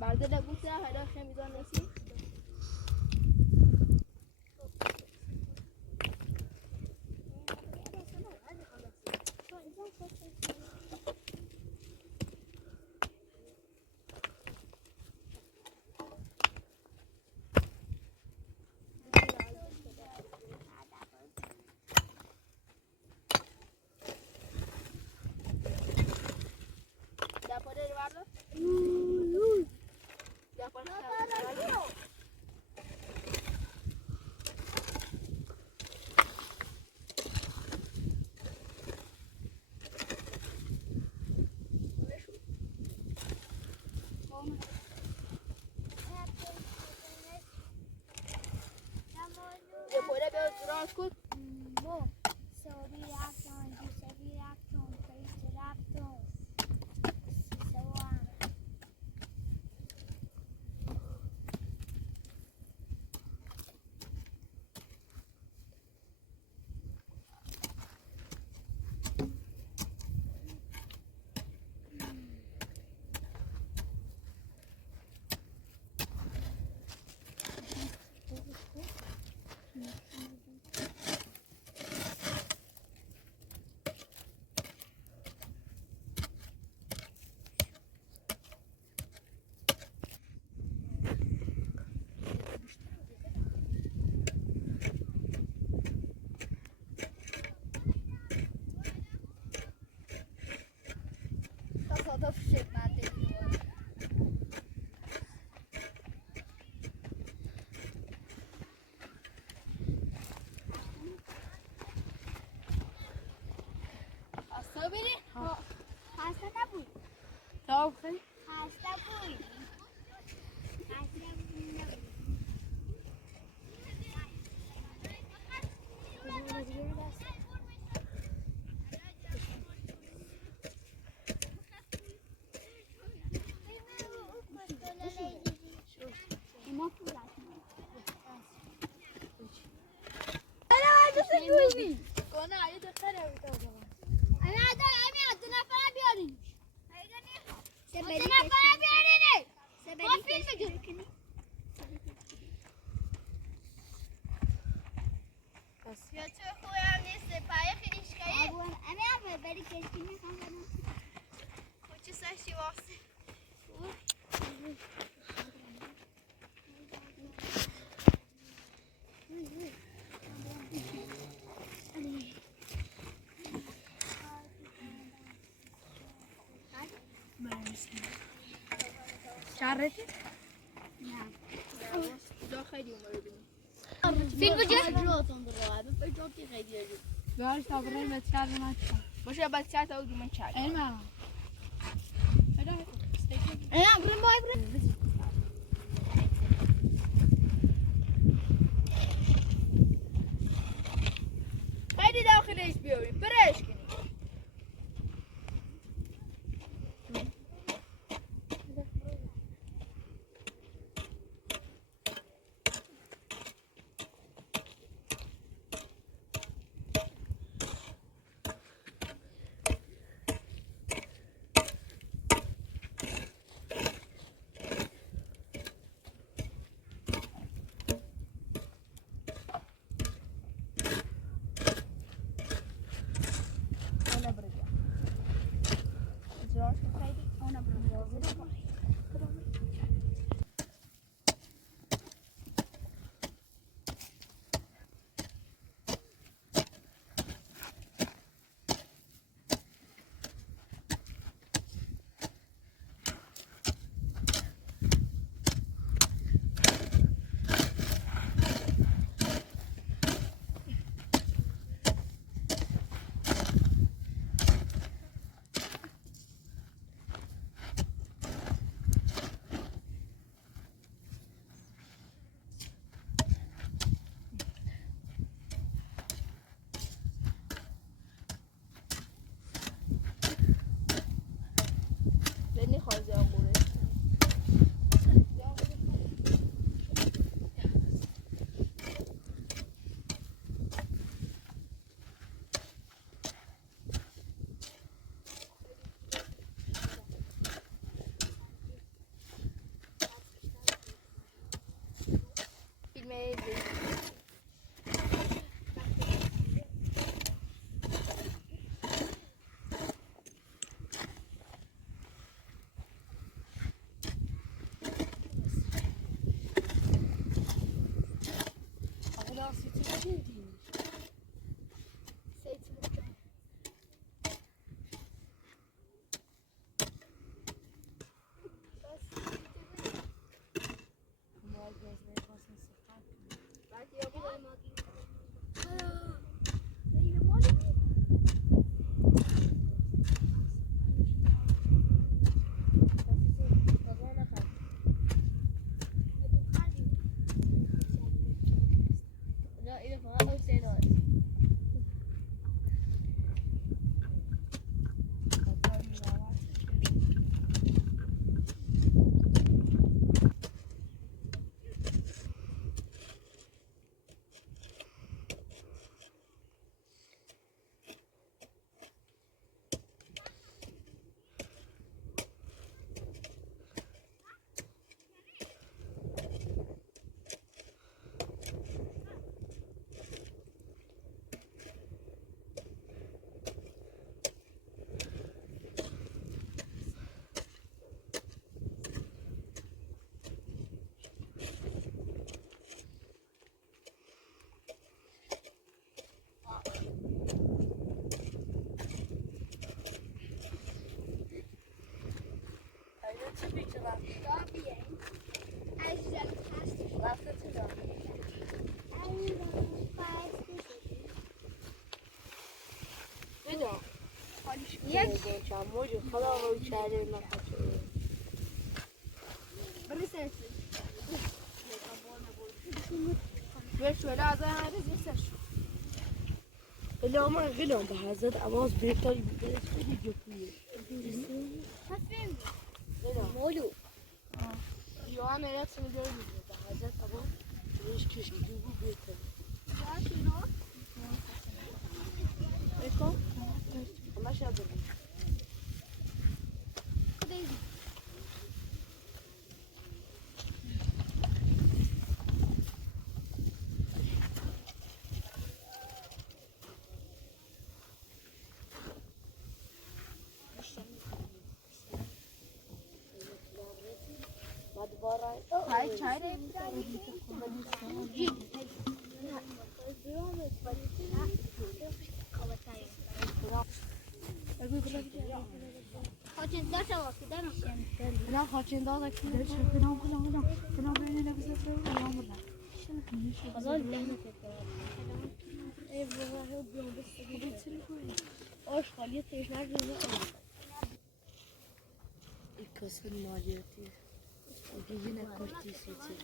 برده لبوسه هلا خمیزان نسی Good. Bo, sorry, afton, sorry, afton, please, afton. تصادف شد ندید خسته بری؟ خسته نبود. تا بخیر؟ خسته بود. یا چه خویم نیست پایه خیلیش که اما بری کشکی میخوام کنم خوچه سشتی واسه شرطی؟ نه جا خیلی اومده بینیم فیلم بجه؟ Waar staat er een met schaduw aan? باشه بچه تا اوگی من چرد Elma. نه بریم بای بریم خیلی داخلش بیاریم برش کنیم چی پیچه رفت؟ رابیه عزیزم هست رفته چی رفت؟ بدا یک چند موجود خدا رو چهره نخواهد برسه بهش ولی از این عرض نیستش ولی اما گلم به حضرت عباس بهتری بوده خیلی جفیه تصمیم مولو یوان یک سنی جایی بود به حضرت عباس بهش کشیدی بود بهتری بکن همه شب بگید های چای خواهد داشته وقتی دارم نه خواهد داده که کنم بینه نبزه آش خالی تشنر جزه یک کسب مالیاتی اگه یه نکشتی سیچه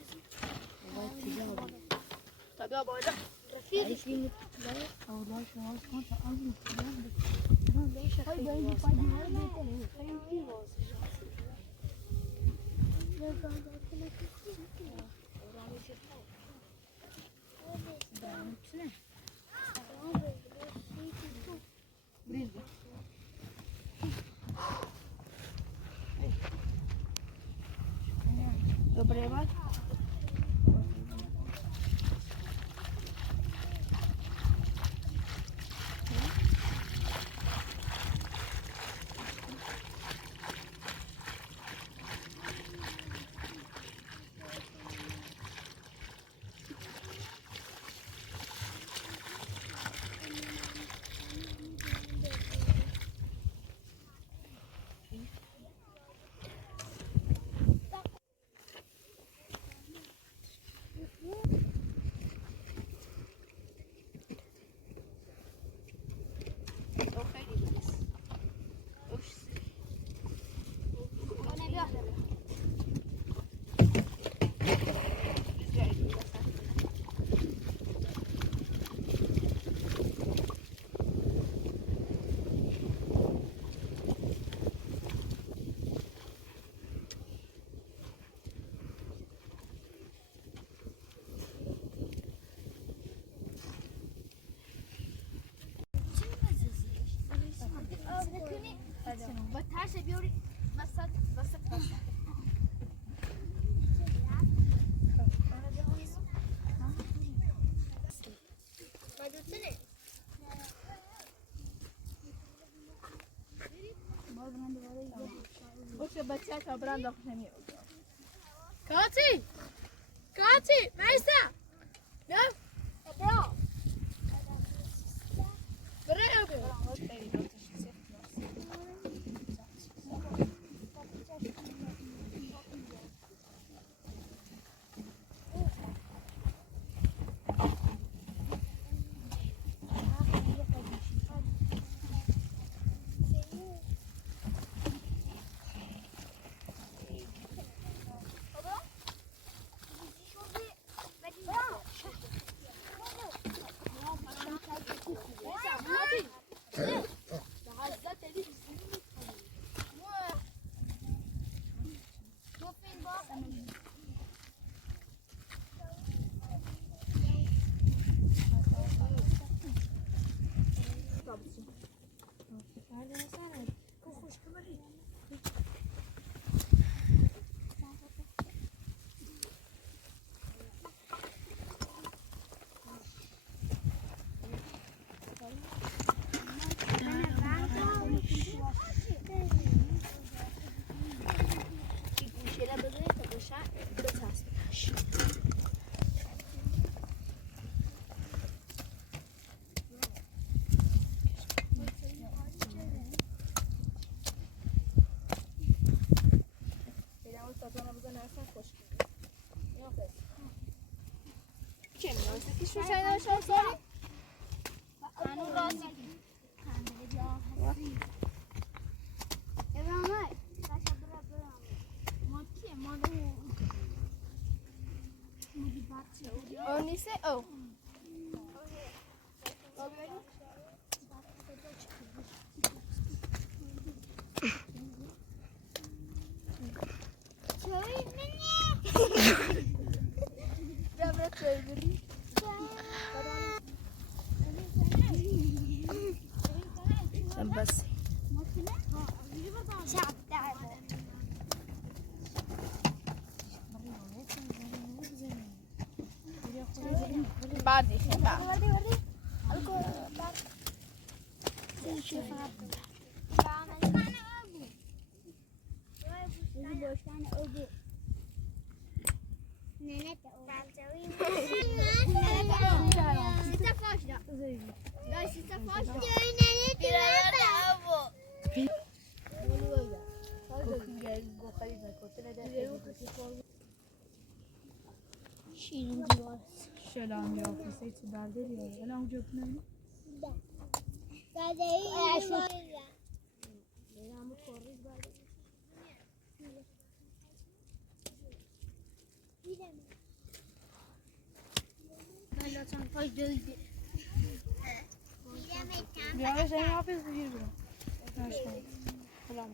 باید تجابه طبعا باید رفیقی اولا شما از کن تا آن های باید پایدی های میکنه خیلی واسه Dobre, ma? ترس بیاری وسط باشه بچه تا برند داخل نمیاد کاتی میسا نه برا چه می‌رسه که شو چای نشون ساری؟ خانم راضی کی؟ ابراهیم ما کیه ما او نیسته او بس بعد شلام یا کسی برداری الان جو کنم بیا شما حافظ بگیر برو ناشتم سلام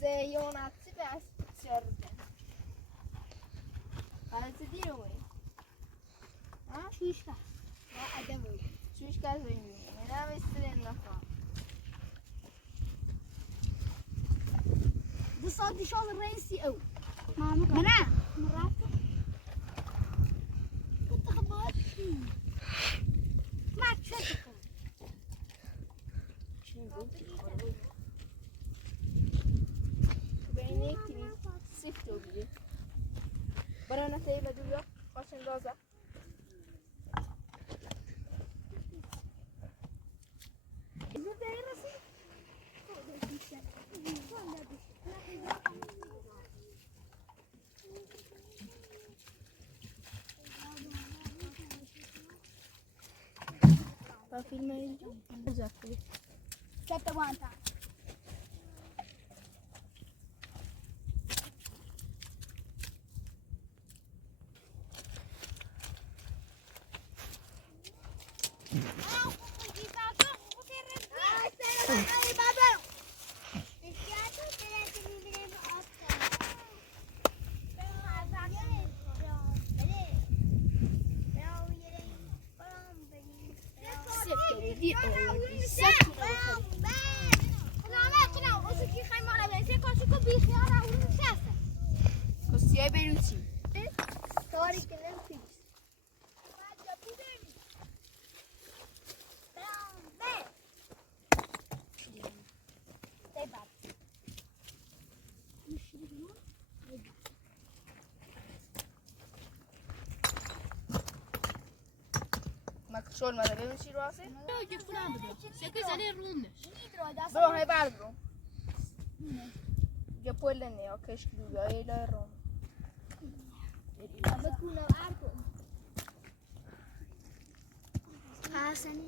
Sejjonatsi pääsi sörten. Haluatko tiruin? Shishka. Adamu. Syyskä synnyin. Minä mistelen nakaa. ده صوت شغل الرئيسي أو منع مرافق كنت خبرت معك شركة Beni sift oluyor. Bana teyle duruyor. Başın roza. Ben filme gideceğim. Uzaktı. ستة وانتا دیر آوردی 100 تومن خدا اوسه کی خیلی مال بنزین کاشو کو بی خیال اون نشسته کسیای بلوچی تاریک نمی‌پیش شل ماذا بيمشي راسي؟ لا جيب فلان بدو سكز عليه الرومنش برو هاي بعد برو جابوا لنا يا كيش كذا إلى الروم بكون أعرفه حسن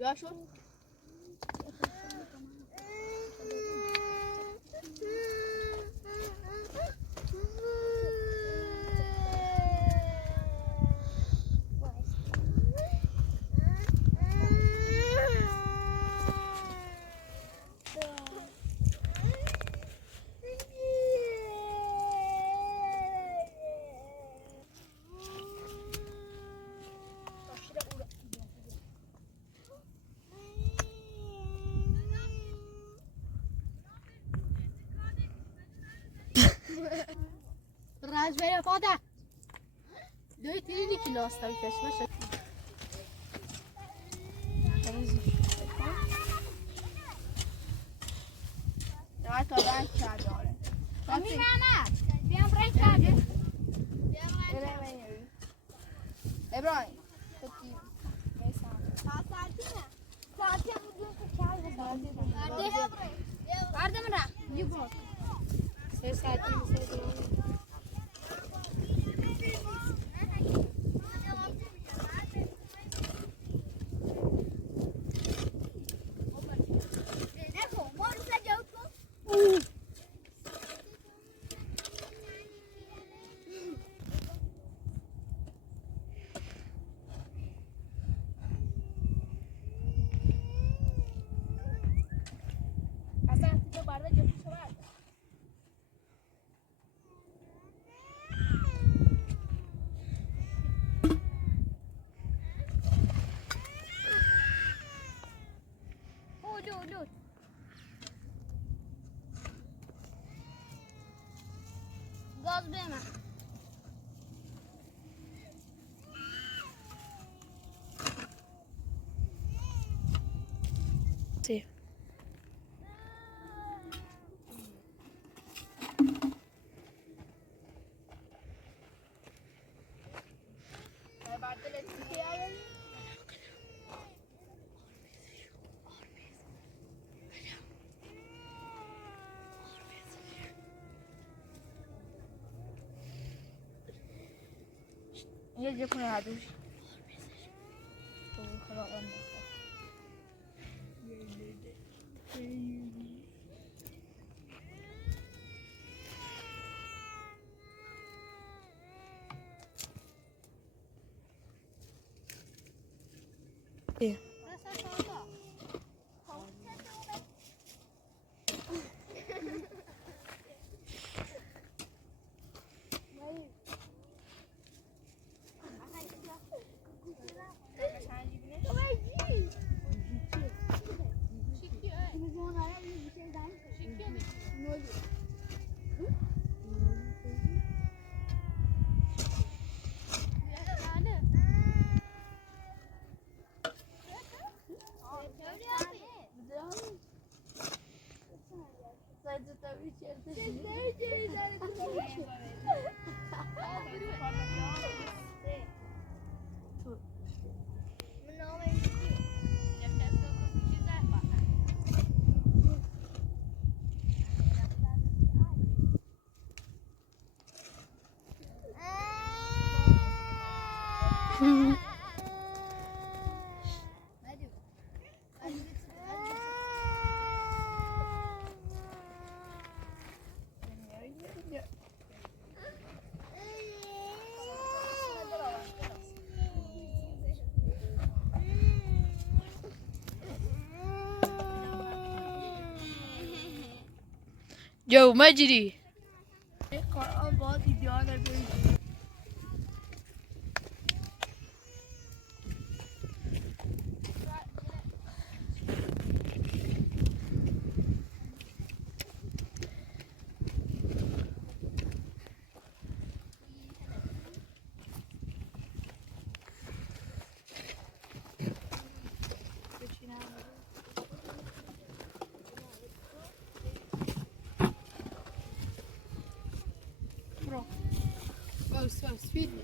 يا شو راج بيا فاضع دوي تريني كيلو استوي كشمش يا طبعا شادوله أمي ماما بيام بريك كذا إبراهيم ساعتين بدون كذا بعد مرة يقول گاز بمن Sí. يجي يكون هادوش Sí. جو مجري Söz film.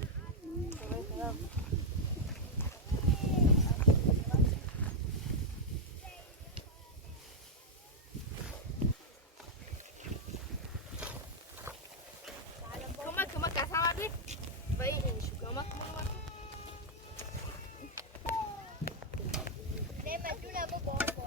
كما كاسة دي باين شو كما ليه ما تقول أبو بابا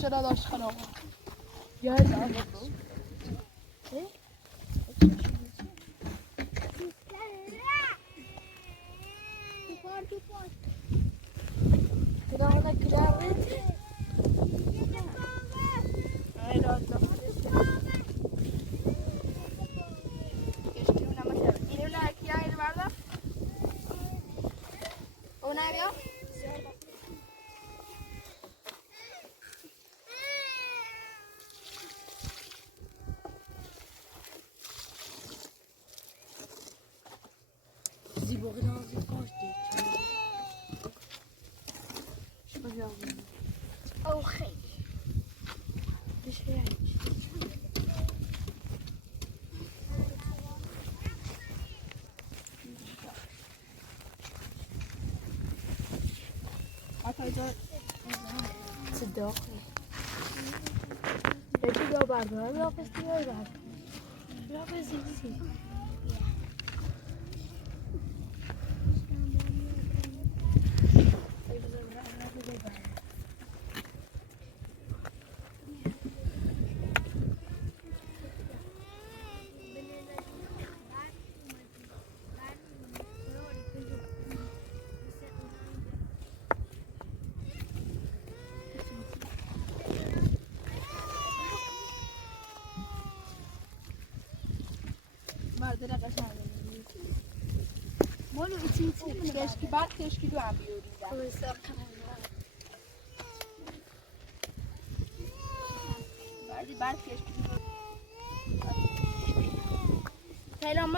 Aşağıda da çıkan Geldi abi. Kulağına kıravet. Hayır adam. Geçtiğimde mesela. İlimle iki ayrı var da. O ne yapıyor? Sie wollen auch so vorstellen. Oh, geen. Bir şey yapmış. صدق لكن لو بعد ما لا فستيفال بعد لا فستيفال مردونه قشنگه مولو ایتی کشکی بعد کشکی دو هم بیاریم بازی برکش سلام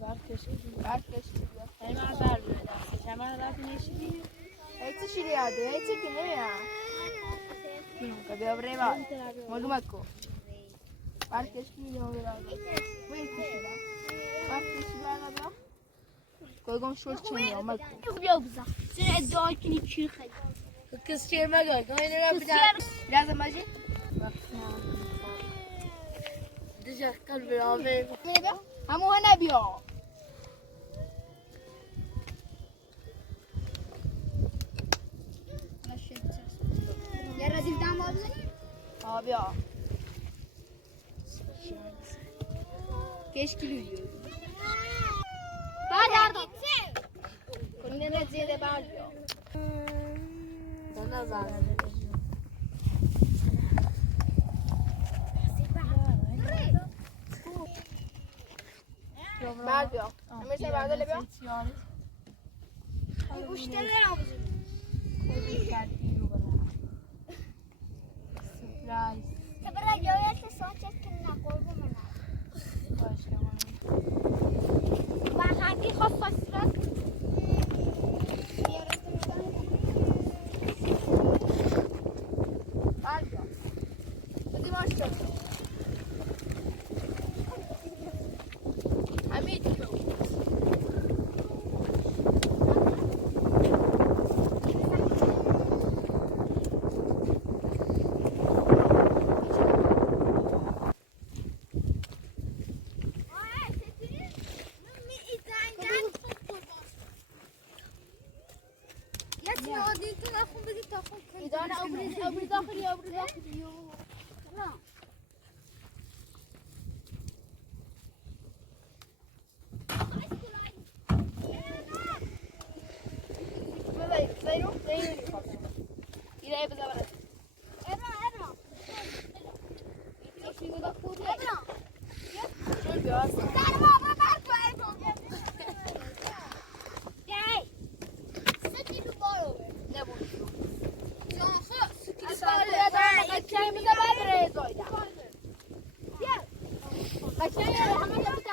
برکش Hemen haber ver dersin. Hemen haber neşeli. هیچی شیری یاده هیچی که نمیاد بیا بریم مگو مکو برکش میلیون برای وی کشیدم برکش برای بیا کویگم شورت چنی آمد بیا بزن سر ادعا کنی چی خیلی Kız çevirme gör. Oyunu ne bir biraz amacı Dışarı kal bir abi. ne bia همو هنا بیا یه ردیف دم آب بزنی ها بیا keşke gülüyor بعد اردم کنه رزیده بر بیا Sana zaten. بر بیا همیشه بردل بیا گوشتر آب بزنی سپرایز تبرا جویت سوچت کنه قربو منه و هنگی خواست فاسرات بر بیا بدی ماش شد حمید شو إذا أبري داخلي زينو إلى أبدا برد شو البيواسة قشنگ